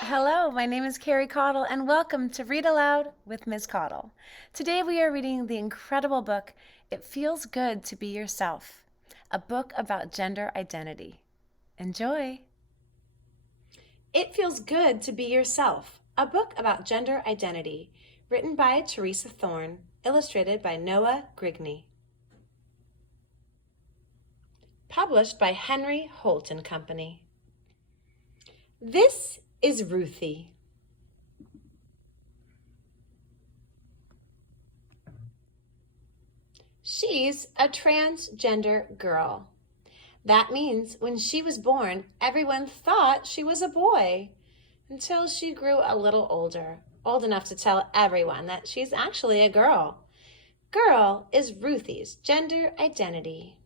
Hello, my name is Carrie Caudle, and welcome to Read Aloud with Ms. Caudle. Today we are reading the incredible book, It Feels Good to Be Yourself, a book about gender identity. Enjoy! It Feels Good to Be Yourself, a book about gender identity, written by Theresa Thorn, illustrated by Noah Grigni. Published by Henry Holt and Company. This is Ruthie. She's a transgender girl. That means when she was born, everyone thought she was a boy until she grew a little older, old enough to tell everyone that she's actually a girl. Girl is Ruthie's gender identity.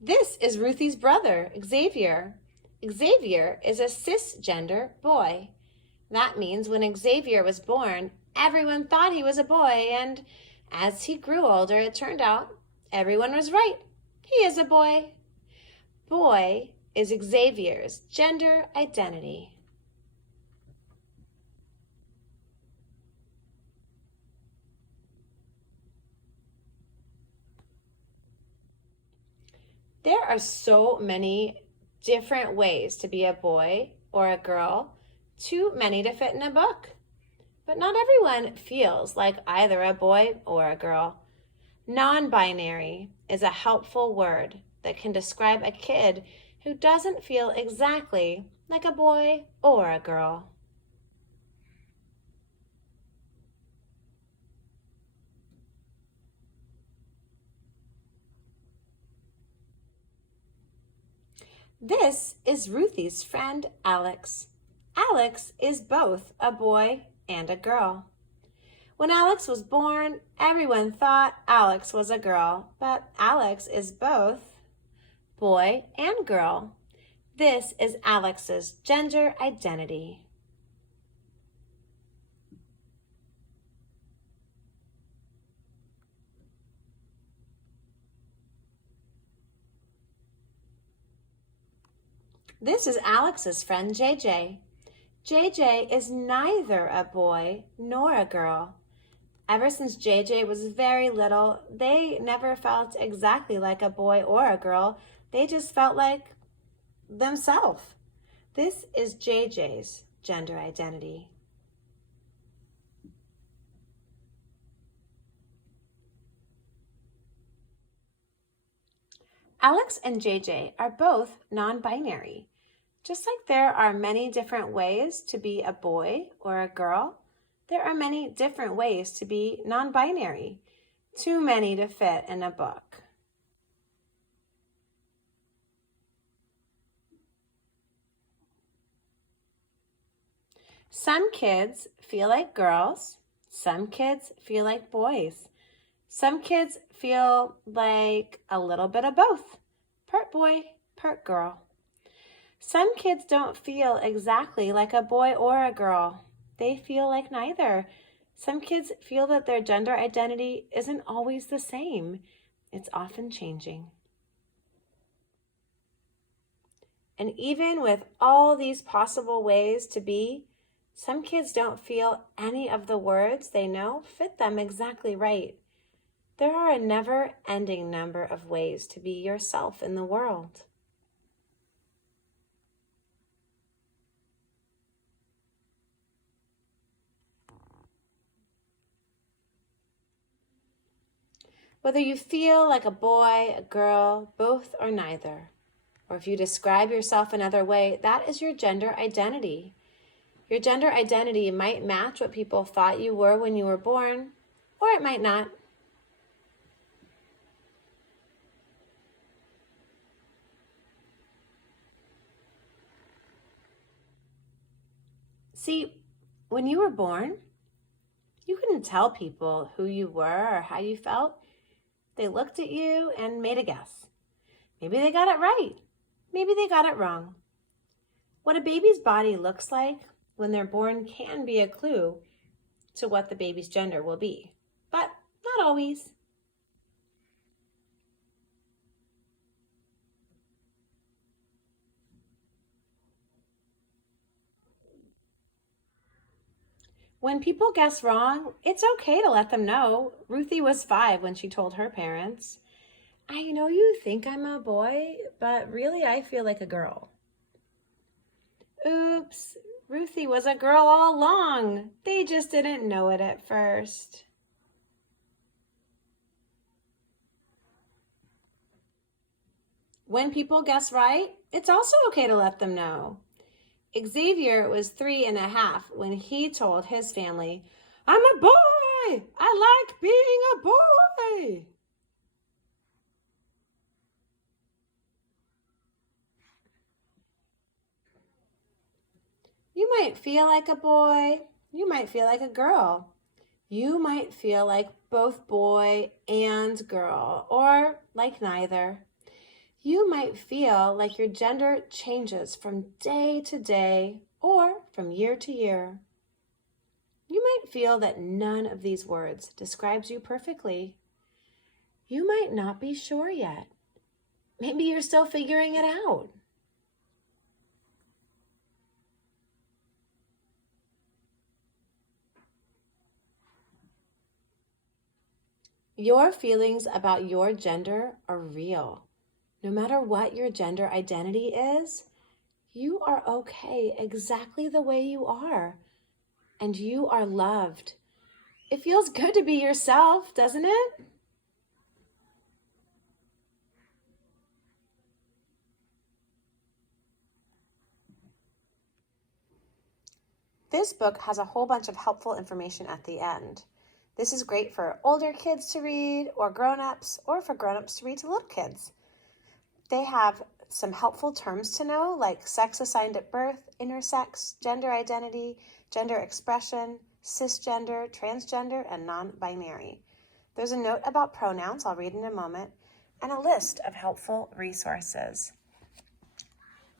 This is Ruthie's brother, Xavier. Xavier is a cisgender boy. That means when Xavier was born, everyone thought he was a boy, and as he grew older, it turned out everyone was right. He is a boy. Boy is Xavier's gender identity. There are so many different ways to be a boy or a girl, too many to fit in a book. But not everyone feels like either a boy or a girl. Non-binary is a helpful word that can describe a kid who doesn't feel exactly like a boy or a girl. This is Ruthie's friend Alex. Alex is both a boy and a girl. When Alex was born, everyone thought Alex was a girl, but Alex is both boy and girl. This is Alex's gender identity. This is Alex's friend JJ. JJ is neither a boy nor a girl. Ever since JJ was very little, they never felt exactly like a boy or a girl. They just felt like themselves. This is JJ's gender identity. Alex and JJ are both non-binary. Just like there are many different ways to be a boy or a girl, there are many different ways to be non-binary. Too many to fit in a book. Some kids feel like girls. Some kids feel like boys. Some kids feel like a little bit of both, part boy, part girl. Some kids don't feel exactly like a boy or a girl. They feel like neither. Some kids feel that their gender identity isn't always the same. It's often changing. And even with all these possible ways to be, some kids don't feel any of the words they know fit them exactly right. There are a never-ending number of ways to be yourself in the world. Whether you feel like a boy, a girl, both or neither, or if you describe yourself another way, that is your gender identity. Your gender identity might match what people thought you were when you were born, or it might not. See, when you were born, you couldn't tell people who you were or how you felt. They looked at you and made a guess. Maybe they got it right. Maybe they got it wrong. What a baby's body looks like when they're born can be a clue to what the baby's gender will be, but not always. When people guess wrong, it's okay to let them know. Ruthie was 5 when she told her parents, I know you think I'm a boy, but really I feel like a girl. Oops, Ruthie was a girl all along. They just didn't know it at first. When people guess right, it's also okay to let them know. Xavier was 3.5 when he told his family, I'm a boy! I like being a boy! You might feel like a boy. You might feel like a girl. You might feel like both boy and girl, or like neither. You might feel like your gender changes from day to day or from year to year. You might feel that none of these words describes you perfectly. You might not be sure yet. Maybe you're still figuring it out. Your feelings about your gender are real. No matter what your gender identity is, you are okay exactly the way you are, and you are loved. It feels good to be yourself, doesn't it? This book has a whole bunch of helpful information at the end. This is great for older kids to read, or grown-ups, or for grown-ups to read to little kids. They have some helpful terms to know, like sex assigned at birth, intersex, gender identity, gender expression, cisgender, transgender, and non-binary. There's a note about pronouns I'll read in a moment, and a list of helpful resources.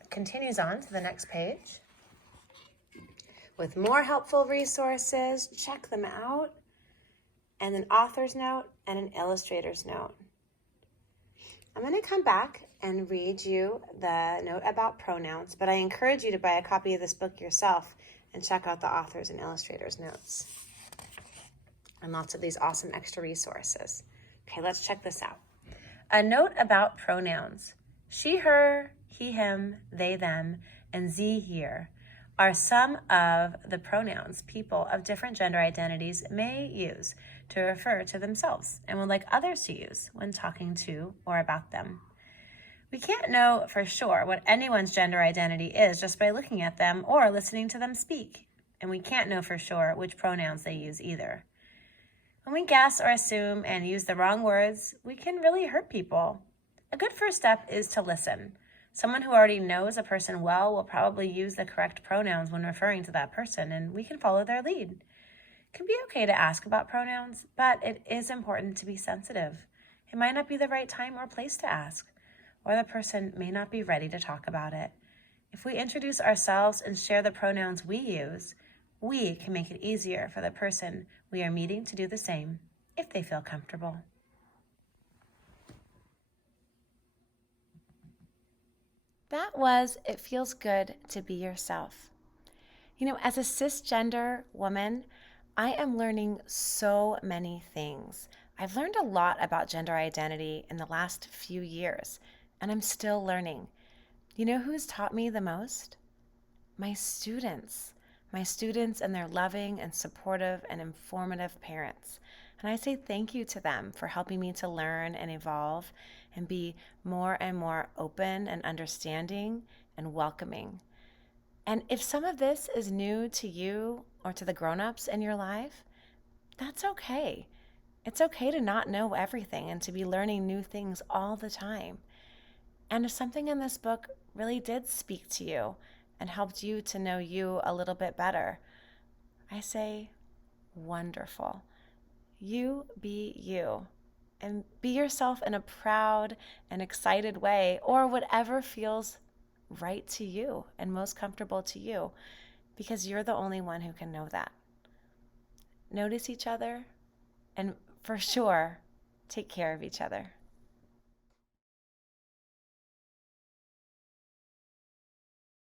It continues on to the next page with more helpful resources. Check them out, and an author's note and an illustrator's note. I'm going to come back and read you the note about pronouns, but I encourage you to buy a copy of this book yourself and check out the author's and illustrator's notes and lots of these awesome extra resources. Okay, let's check this out. A note about pronouns. She, her, he, him, they, them, and sie, here are some of the pronouns people of different gender identities may use to refer to themselves and would like others to use when talking to or about them. We can't know for sure what anyone's gender identity is just by looking at them or listening to them speak, and we can't know for sure which pronouns they use either. When we guess or assume and use the wrong words, we can really hurt people. A good first step is to listen. Someone who already knows a person well will probably use the correct pronouns when referring to that person, and we can follow their lead. It can be okay to ask about pronouns, but it is important to be sensitive. It might not be the right time or place to ask, or the person may not be ready to talk about it. If we introduce ourselves and share the pronouns we use, we can make it easier for the person we are meeting to do the same, if they feel comfortable. That was It Feels Good to Be Yourself. You know, as a cisgender woman, I am learning so many things. I've learned a lot about gender identity in the last few years, and I'm still learning. You know who's taught me the most? My students. My students and their loving and supportive and informative parents. And I say thank you to them for helping me to learn and evolve and be more and more open and understanding and welcoming. And if some of this is new to you or to the grown-ups in your life, that's okay. It's okay to not know everything and to be learning new things all the time. And if something in this book really did speak to you and helped you to know you a little bit better, I say, wonderful. You be you. And be yourself in a proud and excited way, or whatever feels right to you and most comfortable to you, because you're the only one who can know that. Notice each other, and for sure, take care of each other.